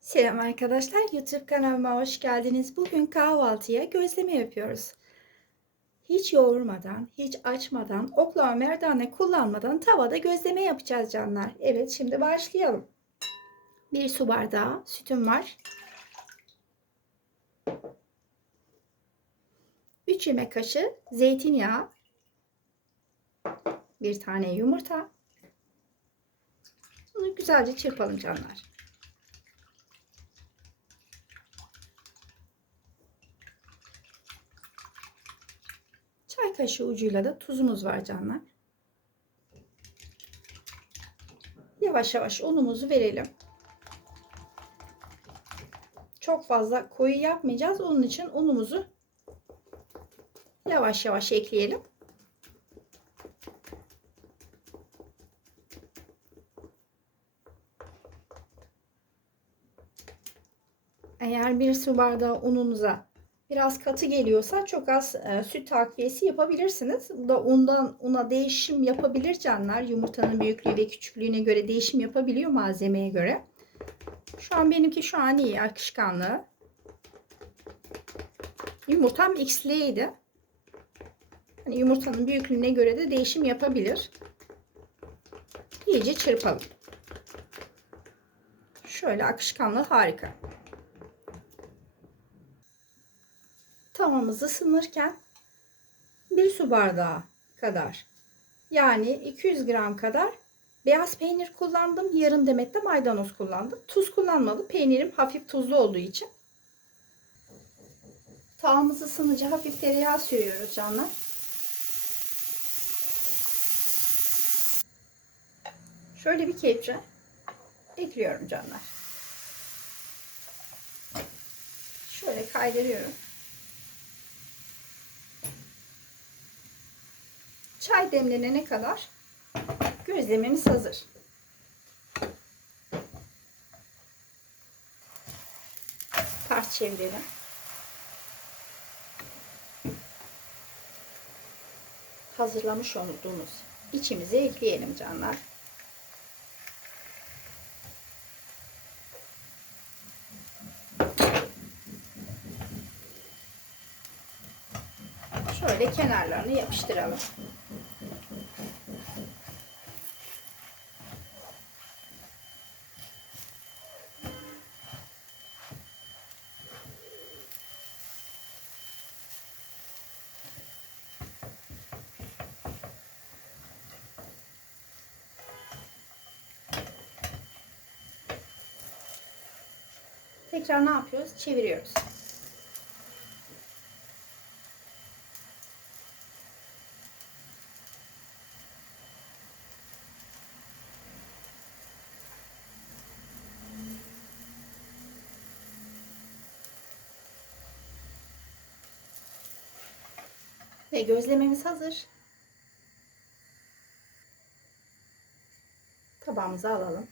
Selam arkadaşlar, YouTube kanalıma hoş geldiniz. Bugün kahvaltıya gözleme yapıyoruz. Hiç yoğurmadan, hiç açmadan, oklava merdane kullanmadan tavada gözleme yapacağız canlar. Evet, şimdi başlayalım. Bir su bardağı sütüm var. 3 yemek kaşığı zeytinyağı. Bir tane yumurta. Bunu güzelce çırpalım canlar. Çay kaşığı ucuyla da tuzumuz var canlar. Yavaş yavaş unumuzu verelim. Çok fazla koyu yapmayacağız. Onun için unumuzu yavaş yavaş ekleyelim. Eğer bir su bardağı ununuza biraz katı geliyorsa çok az e, süt takviyesi yapabilirsiniz. Bu da undan una değişim yapabilir canlar. Yumurtanın büyüklüğü ve küçüklüğüne göre değişim yapabiliyor malzemeye göre. Şu an benimki şu an iyi akışkanlığı. Yumurtam x'liydi. Hani yumurtanın büyüklüğüne göre de değişim yapabilir. İyice çırpalım. Şöyle akışkanlığı harika. Tavamız ısınırken bir su bardağı kadar yani 200 gram kadar beyaz peynir kullandım. Yarım demet de maydanoz kullandım. Tuz kullanmadım. Peynirim hafif tuzlu olduğu için. Tavamız ısınınca hafif tereyağı sürüyoruz canlar. Şöyle bir kepçe ekliyorum canlar. Şöyle kaydırıyorum. Çay demlenene kadar gözlememiz hazır. Ters çevirelim. Hazırlamış olduğumuz içimize ekleyelim canlar. Şöyle kenarlarını yapıştıralım. Tekrar ne yapıyoruz? Çeviriyoruz. Ve gözlememiz hazır. Tabağımıza alalım.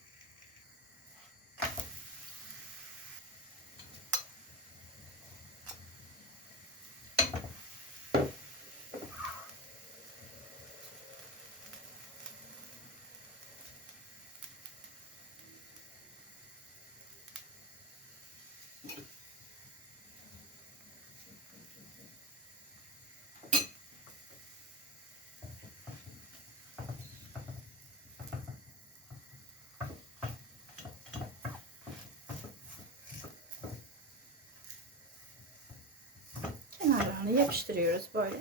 Kenarlarını yapıştırıyoruz böyle.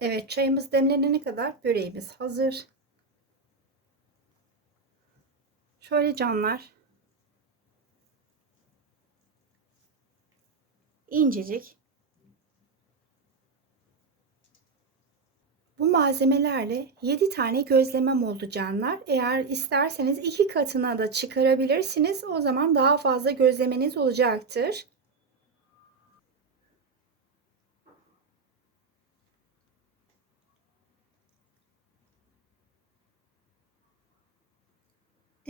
Evet çayımız demlenene kadar böreğimiz hazır. Şöyle canlar incecik. Bu malzemelerle 7 tane gözlemem oldu canlar. Eğer isterseniz iki katına da çıkarabilirsiniz. O zaman daha fazla gözlemeniz olacaktır.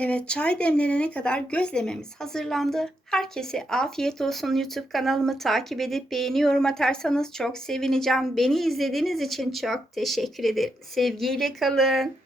Evet çay demlenene kadar gözlememiz hazırlandı. Herkese afiyet olsun. YouTube kanalımı takip edip beğeni yorum atarsanız çok sevineceğim. Beni izlediğiniz için çok teşekkür ederim. Sevgiyle kalın.